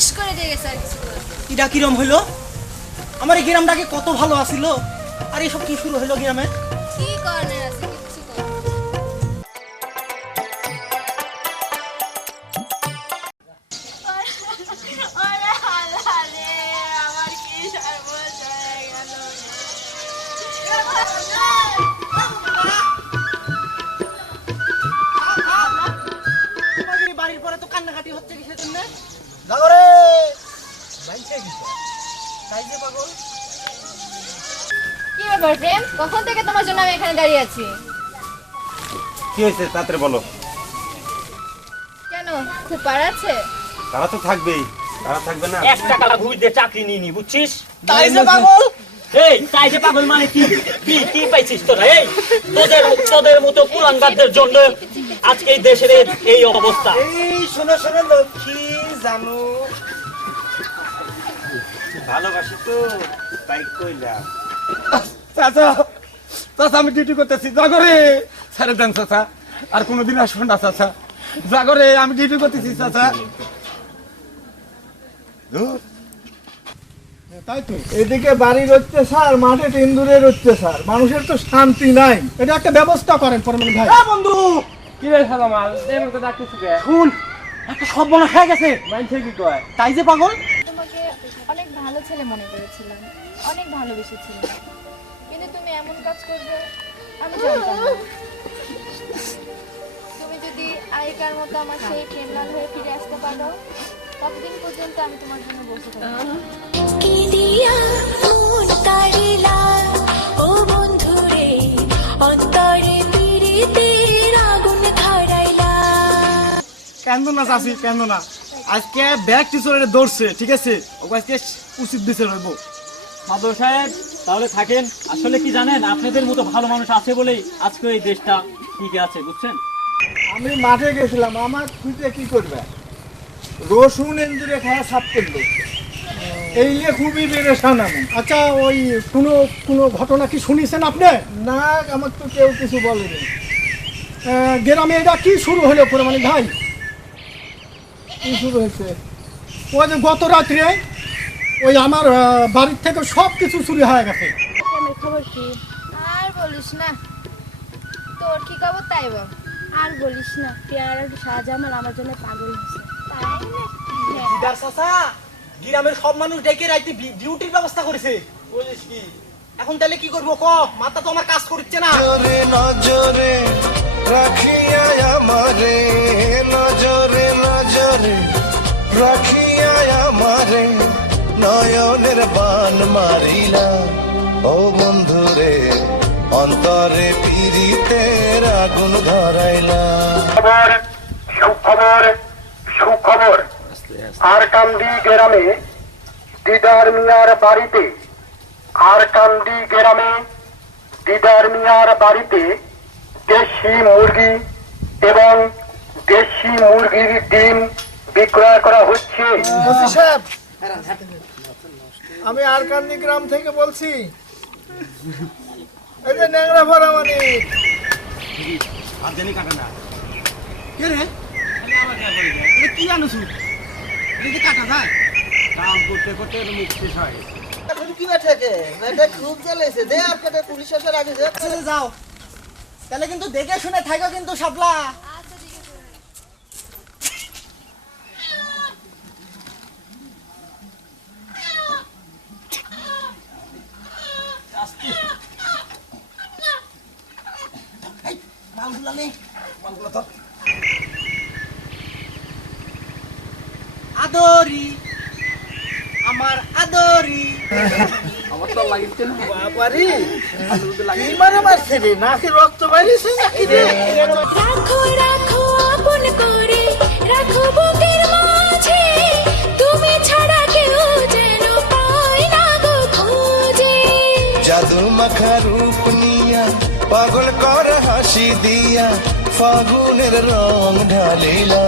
শেষ করে দিয়ে গেছে আর কিছু করার নেই। এটা কিরম হইলো? আমার এই গ্রামটাকে কত ভালো আছিল, আর এসব কি শুরু হইলো গ্রামে? কি করার আছে, কিচ্ছু করার নেই। ওরে আল্লাহ রে, আমার কি সর্বনাশ হয়ে গেল তোমাদের বাড়ির পরে তো কান্নাকাটি হচ্ছে কিসের জন্য? জাগরে বাইছে দিছে তাই যে পাগল। কি ব্যাপার প্রেম, কখন থেকে তোমার জন্য আমি এখানে দাঁড়িয়ে আছি? কি হয়েছে তাড়াতাড়ি বলো। কেন, খুব পার আছে? তারা তো থাকবেই, তারা থাকবে না? 1 টাকা ঘুষ দিয়ে চাকরি নিয়ে নি, বুঝছিস? তাই যে পাগল? এই তাই যে পাগল মানে কি? কি পাইছিস তোরা? এই তোদের মতো কুলাঙ্গারদের জন্য আজকে এই দেশের এই অবস্থা। এই শোনো শোনো লক্ষ্মী জানো ভালোবাসি তো তাই কইলাম। চাচা চাচা আমি ডিউটি করতেছি, জাগরে ছেড়ে দেন চাচা, আর কোনোদিন আসবেন না চাচা, জাগরে আমি ডিউটি করতেছি চাচা। তাই তো এদিকে বাড়ির অত্যাচার, মাঠে টেন্ডুরের অত্যাচার, মানুষের তো শান্তি নাই। এটা একটা ব্যবস্থা করেন পরমান ভাই। হ্যাঁ বন্ধু, কি রে সাদা মাল এর মতো ডাকতেছি কে? শুন, একটা সর্বনাশ হয়ে গেছে। মাইনছে কি কয়? তাই যে পাগল? তোমাকে অনেক ভালো ছেলে মনে করেছিলাম, অনেক ভালোবেসেছিলাম, কিন্তু তুমি এমন কাজ করবে আমি জানতাম না। তুমি যদি আগেকার মতো আমার সেই প্রেমলাল হয়ে ফিরে আসতে পারো, ততদিন পর্যন্ত আমি তোমার জন্য বসে থাকবো। কি দিয়া মন কাড়িলা ও বন্ধুরে, অন্তরে পিরিতের আগুন ধরাইলা। কেন না চাষি, কেন না, আজকে ব্যাগ টিচারে ধরছে, ঠিক আছে, ওকে আজকে উচিত দিছে রইব। মাদর সাহেব তাহলে থাকেন। আসলে কি জানেন, আপনাদের মতো ভালো মানুষ আছে বলেই আজকে এই দেশটা টিকে আছে, বুঝছেন? আমি মাঠে গেছিলাম, আমার খুঁজে কি করবে, রসুন এন্দুরে খাওয়া সাপ করলো, এই নিয়ে খুবই পেরেশান আমি। আচ্ছা, ওই কোনো কোনো ঘটনা কি শুনেছেন আপনি? না, আমার তো কেউ কিছু বলেনি। গ্রামে এটা কি শুরু হলো পরমানি ভাই? কি শুরু হয়েছে? ওই যে গত রাত্রে ওই আমার বাড়ির থেকে সব কিছু চুরি হয়ে গেছে। খবর কি? আর বলিস না, তোর কি খবর তাই বল। আর বলিস না, পেয়ারা শাহজামাল আমার জন্য পাগল হয়েছে। তাই না? হ্যাঁ। দিদার চাচা গ্রামের সব মানুষ ডেকে রাইতে ডিউটির ব্যবস্থা করেছে। বলিস কি? এখন তাহলে কি করবো ক? মাথা তো আমার কাজ করছে না। নজরে নজরে রাখিয়া আমারে, নজরে নজরে রাখিয়া আমারে, নয়নের বান মারিলা ও বন্ধুরে, অন্তরে পিরিতের আগুন ধরাইলা। খবর, সুখবর, সুখবর। আরকান্দি গ্রামে দিদার মিয়ার বাড়িতে, আরকান্দি গ্রামে দিদার মিয়ার বাড়িতে দেশি মুরগি এবং দেশি মুরগির ডিম বিক্রয় করা হচ্ছে। ওসি সাহেব, আমি আরকান্দি গ্রাম থেকে বলছি। এই যে ন্যাংরা ভরা মানে আর জানি কাটা না। কে রে? এটা কি আনুছু? এটা কি কাটা যায়? কাম করতে করতে মুখ শেষ হয়। কি বেঠেকে বেটা খুব জ্বালাইছে, দে আর কেটে পুলিশ আসার আগে যে আচ্ছা, যাও তাহলে, কিন্তু দেখে শুনে থাকো কিন্তু শাপলা। আচ্ছা ঠিক আছে। মালগুলা নেই, মালগুলা তো আদরি, আমার আদরি। আমার তো লাগিছে না বাবারি, কি মারে মারছে রে, নাকি রক্ত বাইরেছে নাকি রে? রাখো রাখো আপন করে, রাখো বুকের মাঝে, তুমি ছাড়া কেউ যেন পায় না গো খোঁজে। জাদু মাখা রূপ নিয়া পাগল করে হাসি দিয়া, ফাগুনের রং ঢালিলা।